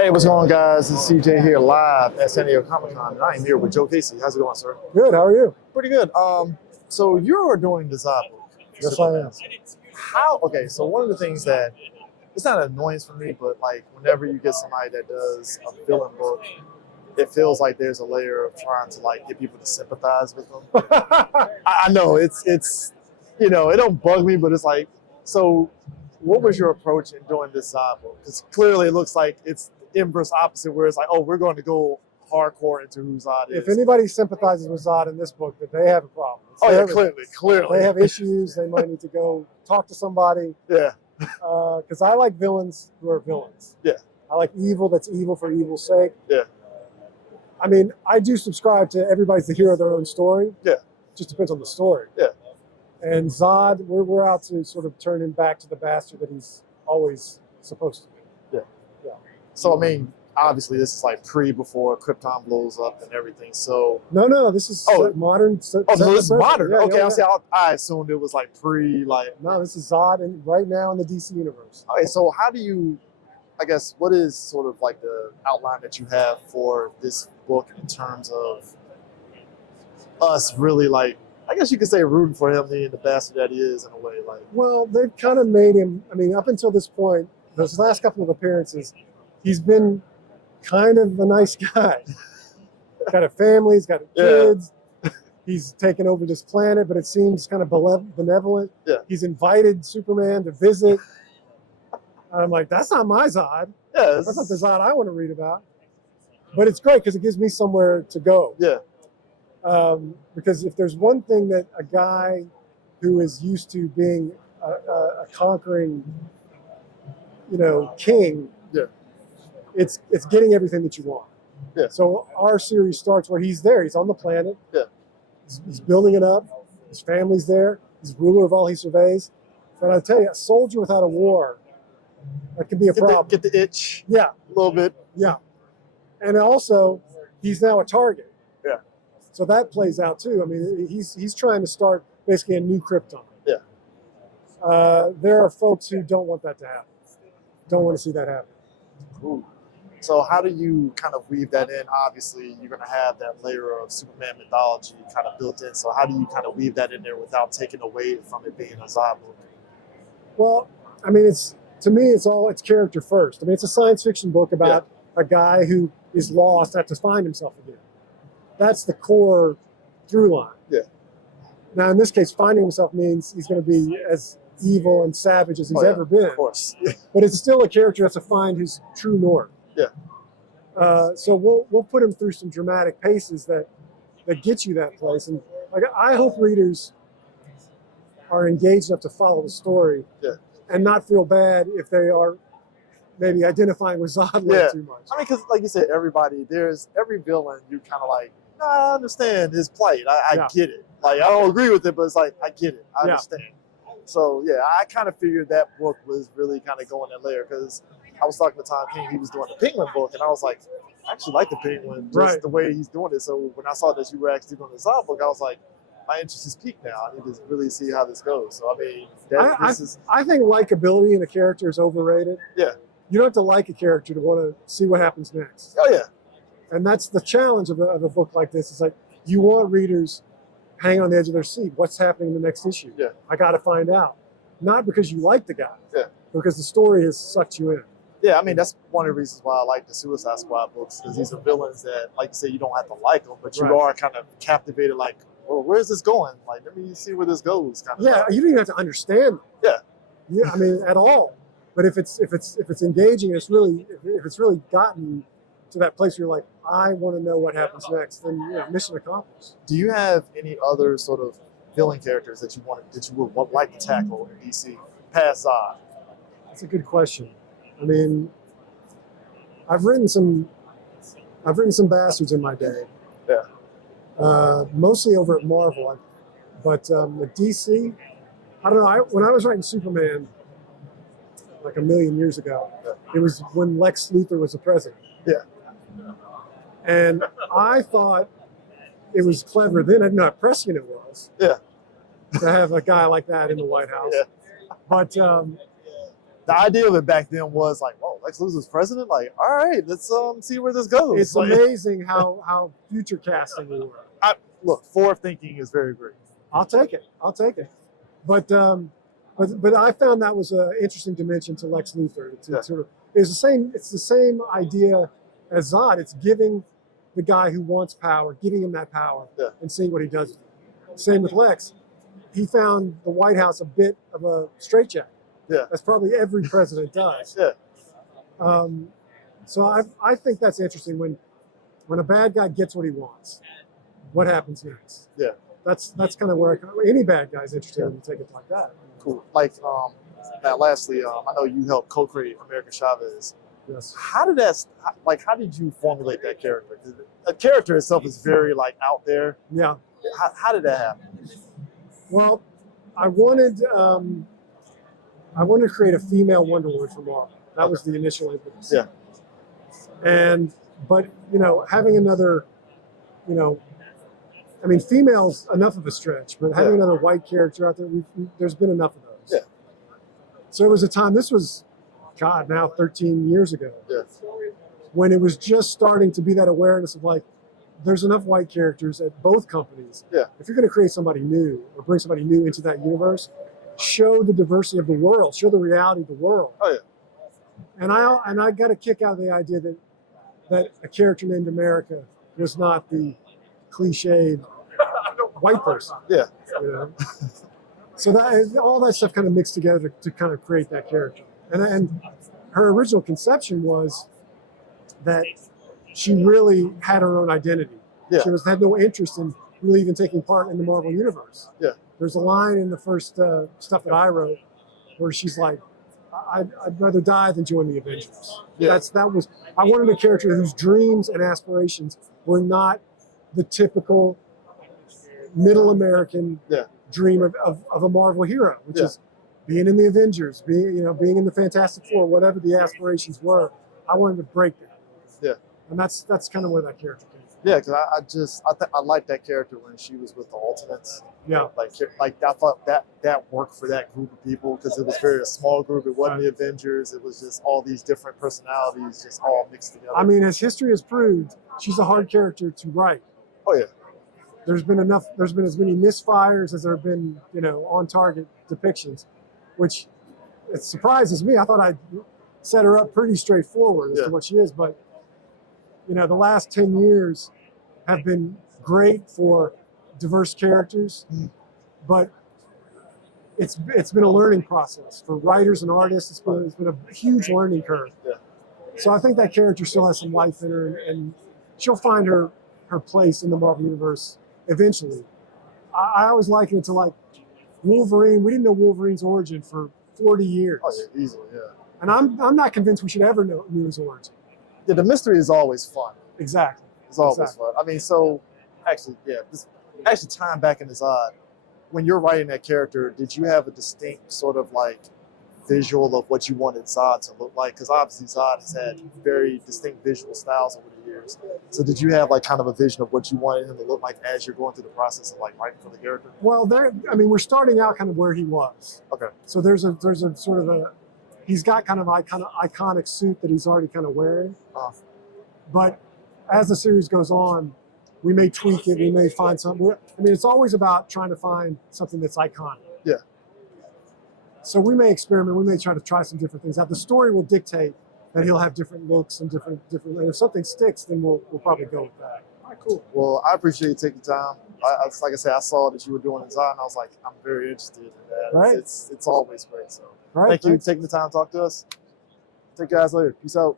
Hey, what's going on, guys? It's CJ here live at San Diego Comic-Con, and I am here with Joe Casey. How's it going, sir? Good. How are you? Pretty good. So you're doing the Zod book. Yes, I am. Okay, so one of the things that, it's not an annoyance for me, but like whenever you get somebody that does a villain book, it feels like there's a layer of trying to like get people to sympathize with them. I know it's it don't bug me, but it's like, so what was your approach in doing this Zod book? Because clearly it looks like it's the inverse opposite, where it's like, oh, we're going to go hardcore into who Zod is. If anybody sympathizes with Zod in this book, then they have a problem. Oh yeah, clearly. They have issues. They might need to go talk to somebody. Yeah. Because I like villains who are villains. Yeah. I like evil that's evil for evil's sake. Yeah. I mean, I do subscribe to everybody's the hero of their own story. Yeah. It just depends on the story. Yeah. And Zod, we're out to sort of turn him back to the bastard that he's always supposed to be. Yeah. Yeah. So, I mean, obviously this is like before Krypton blows up and everything, so... No, this is modern. So this is modern. Yeah, okay, yeah. I assumed it was like No, this is Zod right now in the DC universe. Okay, so how do you, I guess, what is sort of like the outline that you have for this book in terms of us really like, I guess you could say rooting for him being the bastard that he is in a way, like... Well, they've kind of made him, I mean, up until this point, those last couple of appearances, he's been kind of a nice guy. Got a family, he's got kids, he's taken over this planet, but it seems kind of benevolent. Yeah. He's invited Superman to visit. And I'm like, that's not my Zod. Yeah, that's not the Zod I want to read about. But it's great because it gives me somewhere to go. Yeah. Because if there's one thing that a guy who is used to being a conquering, king, it's getting everything that you want. Yeah. So our series starts where he's there. He's on the planet. Yeah. He's building it up. His family's there. He's ruler of all he surveys. And I tell you, a soldier without a war, that can be a problem. Get the itch. Yeah. A little bit. Yeah. And also, he's now a target. Yeah. So that plays out too. I mean, he's trying to start basically a new Krypton. Yeah. There are folks who don't want that to happen. Don't want to see that happen. Cool. So how do you kind of weave that in? Obviously, you're going to have that layer of Superman mythology kind of built in. So how do you kind of weave that in there without taking away from it being a Zod book? Well, I mean, to me, it's character first. I mean, it's a science fiction book about a guy who is lost, has to find himself again. That's the core through line. Yeah. Now, in this case, finding himself means he's going to be as evil and savage as he's ever been. Of course. But it's still a character who has to find his true north. Yeah. So we'll put him through some dramatic paces that get you that place. And like, I hope readers are engaged enough to follow the story and not feel bad if they are maybe identifying with Zod too much. I mean, because like you said, every villain, you kind of like, no, I understand his plight. I get it. Like, I don't agree with it, but it's like, I get it. I understand. So, yeah, I kind of figured that book was really kind of going that layer because I was talking to Tom King. He was doing the Penguin book, and I was like, I actually like the Penguin, just the way he's doing it. So when I saw that you were actually doing the Zod book, I was like, my interest is peaked now. I need to really see how this goes. So, I mean, I think likability in a character is overrated. Yeah. You don't have to like a character to want to see what happens next. Oh, yeah. And that's the challenge of a book like this. It's like you want readers hang on the edge of their seat. What's happening in the next issue? Yeah. I got to find out. Not because you like the guy. Yeah. Because the story has sucked you in. Yeah, I mean, that's one of the reasons why I like the Suicide Squad books, because these are villains that, like you say, you don't have to like them, but you are kind of captivated, like, well, where's this going? Like, let me see where this goes. Kind of. Yeah, you don't even have to understand them. Yeah. I mean, at all. But if it's engaging, if it's really gotten you to that place where you're like, I want to know what happens next, then mission accomplished. Do you have any other sort of villain characters that you would like to tackle in DC past Zod? That's a good question. I mean, I've written some bastards in my day. Yeah. Mostly over at Marvel, but with DC, I don't know. When I was writing Superman, like a million years ago, it was when Lex Luthor was the president. Yeah. And I thought it was clever then. I didn't know how prescient it was. Yeah. To have a guy like that in the White House. Yeah. But the idea of it back then was like, whoa, Lex Luthor's president? Like, all right, let's see where this goes. It's like, amazing how future casting we were. Look, forward thinking is very great. I'll take it. But I found that was an interesting dimension to Lex Luthor. Sort of, it's the same idea as Zod. It's giving the guy who wants power, giving him that power, and seeing what he does. Same with Lex. He found the White House a bit of a straitjacket. Yeah, that's probably every president does. Yeah. So I think that's interesting when a bad guy gets what he wants. What happens next? Yeah. That's kind of where any bad guy is interested in take it like that. Cool. Like, now lastly, I know you helped co-create America Chavez. Yes. How did you formulate that character? 'Cause the character itself is very like out there. Yeah. How did that happen? Well, I wanted to create a female Wonder Woman for Marvel. That was the initial impetus. Yeah. But having another, I mean, female's enough of a stretch, but having another white character out there, there's been enough of those. Yeah. So it was a time, this was, God, now 13 years ago, when it was just starting to be that awareness of like, there's enough white characters at both companies. Yeah. If you're going to create somebody new or bring somebody new into that universe, show the diversity of the world, show the reality of the world. Oh, yeah. And I got a kick out of the idea that a character named America was not the cliched white person. Yeah. So all that stuff kind of mixed together to kind of create that character. And her original conception was that she really had her own identity. Yeah. She had no interest in really even taking part in the Marvel universe. Yeah. There's a line in the first stuff that I wrote where she's like, I'd rather die than join the Avengers. Yeah. I wanted a character whose dreams and aspirations were not the typical middle American dream of a Marvel hero, which is being in the Avengers, being in the Fantastic Four, whatever the aspirations were. I wanted to break that. Yeah. And that's kind of where that character came from. Yeah, because I liked that character when she was with the Ultimates. Yeah. Like I thought that worked for that group of people because it was very a small group. It wasn't the Avengers. It was just all these different personalities just all mixed together. I mean, as history has proved, she's a hard character to write. Oh yeah. There's been as many misfires as there have been, on target depictions, which it surprises me. I thought I'd set her up pretty straightforward as to what she is, but the last 10 years have been great for diverse characters, but it's been a learning process for writers and artists. It's been a huge learning curve. Yeah. So I think that character still has some life in her, and she'll find her place in the Marvel universe eventually. I always liken it to like Wolverine. We didn't know Wolverine's origin for 40 years. Oh yeah, easily, yeah. And I'm not convinced we should ever know his origin. Yeah, the mystery is always fun. Exactly. It's always fun. I mean, so actually, time back in the Zod, when you're writing that character, did you have a distinct sort of like visual of what you wanted Zod to look like? Because obviously Zod has had very distinct visual styles over the years. So did you have like kind of a vision of what you wanted him to look like as you're going through the process of like writing for the character? Well, we're starting out kind of where he was. Okay. So there's a sort of he's got kind of iconic suit that he's already kind of wearing. But as the series goes on, we may tweak it. We may find something. It's always about trying to find something that's iconic. Yeah. So we may experiment. We may try some different things out. The story will dictate that he'll have different looks and different. And if something sticks, then we'll probably go with that. All right, cool. Well, I appreciate you taking time. Like I said, I saw that you were doing Zod, and I was like, I'm very interested in that. Right. It's always great. So All right, thank you for taking the time to talk to us. Take care, guys, later. Peace out.